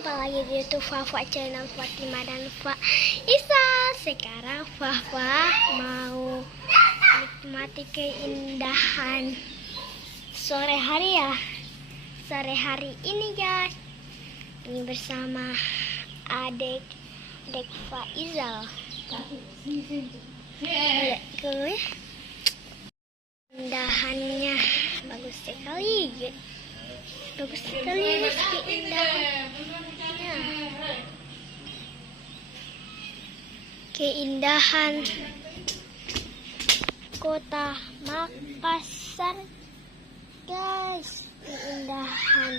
Apalagi di YouTube Fafa channel Fatima dan Isa. Sekarang Fafa mau menikmati keindahan sore hari ya. Sore hari ini guys, ini bersama adik Faizal. Lihat gue, keindahannya bagus sekali. Bagus sekali guys keindahannya. Keindahan kota Makassar guys, keindahan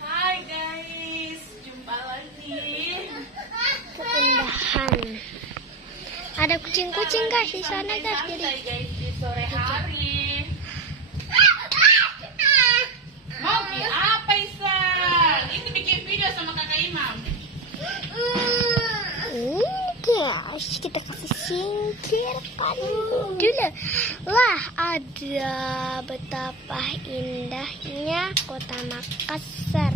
Hai guys, jumpa lagi. Keindahan. Ada kucing-kucing guys di sana guys. Jadi di sore hari. Mau apa Isa? Ini bikin video sama kakak Imam. Guys, kita kasih singkirkan dulu. Lah, ada betapa indahnya kota Makassar.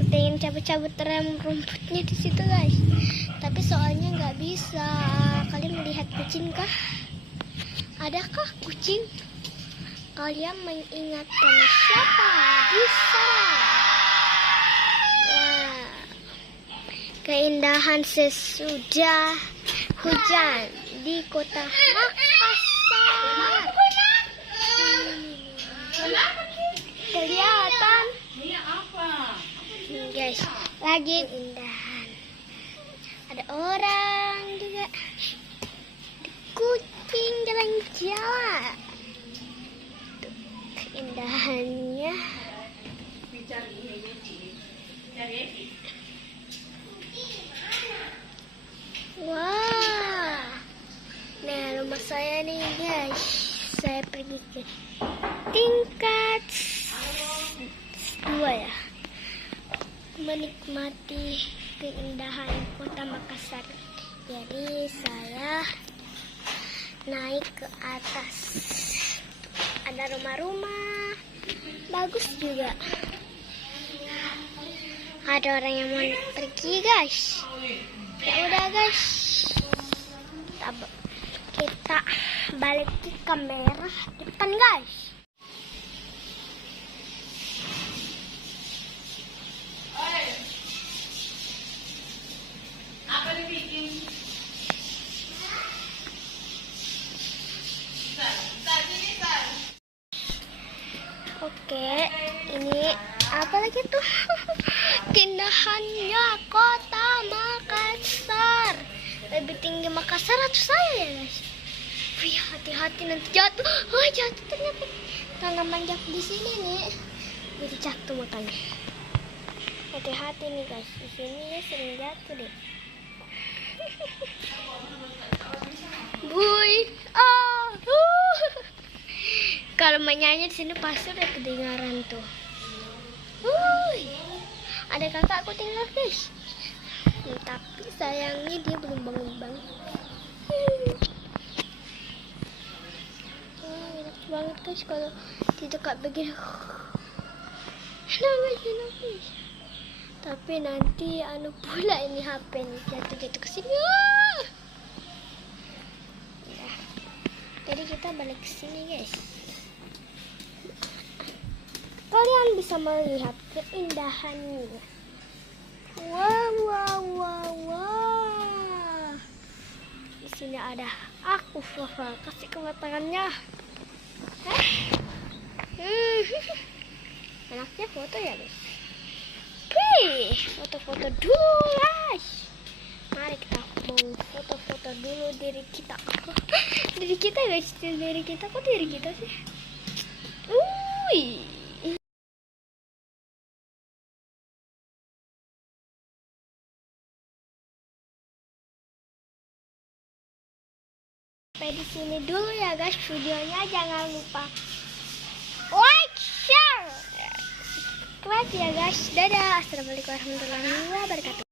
Kita ingin cabut-cabut rumputnya di situ guys. Tapi soalnya nggak bisa. Kalian melihat kucing kah? Adakah kucing? Kalian mengingatkan siapa? Bisa. Wah. Keindahan sesudah hujan di kota Makassar. Kelihatan? Iya apa? Guys, lagi keindahan. Ada orang juga. Ada kucing jalan-jalan. Tuh, keindahannya. Wah. Nah, rumah saya nih guys. Saya pergi ke tingkat 2 ya. Menikmati keindahan kota Makassar. Jadi saya naik ke atas. Ada rumah-rumah bagus juga. Ada orang yang mau pergi guys. Ya udah guys, kita balik ke kamera depan guys. Apa dibikin? Oke, ini apa lagi tuh? Keindahannya kota Makassar. Lebih tinggi Makassar atau saya ya guys? Wih, hati-hati nanti jatuh. Oh, jatuh ternyata. Tanaman jatuh di sini nih. Jadi jatuh makanya. Hati-hati nih guys. Di sini sering jatuh deh. Buy. Kalau menyanyi di sini pasti udah kedengaran tuh. Ada kakakku tinggal guys. Tapi sayangnya dia belum bangun-bangun. Enak banget guys kalau di dekat begini. Enak. Tapi nanti pula ini HP nih jatuh ke sini. Nah, jadi kita balik ke sini guys. Kalian bisa melihat keindahannya. Wow. Di sini ada aku, Fafa. Kasih kematangannya. Enaknya foto ya guys. Foto-foto dulu guys. Mari kita mau foto-foto dulu diri kita. Diri kita guys, diri kita kok diri kita sih. Sampai di sini dulu ya guys videonya. Jangan lupa like, share, subscribe ya guys. Dadah. Assalamualaikum warahmatullahi wabarakatuh.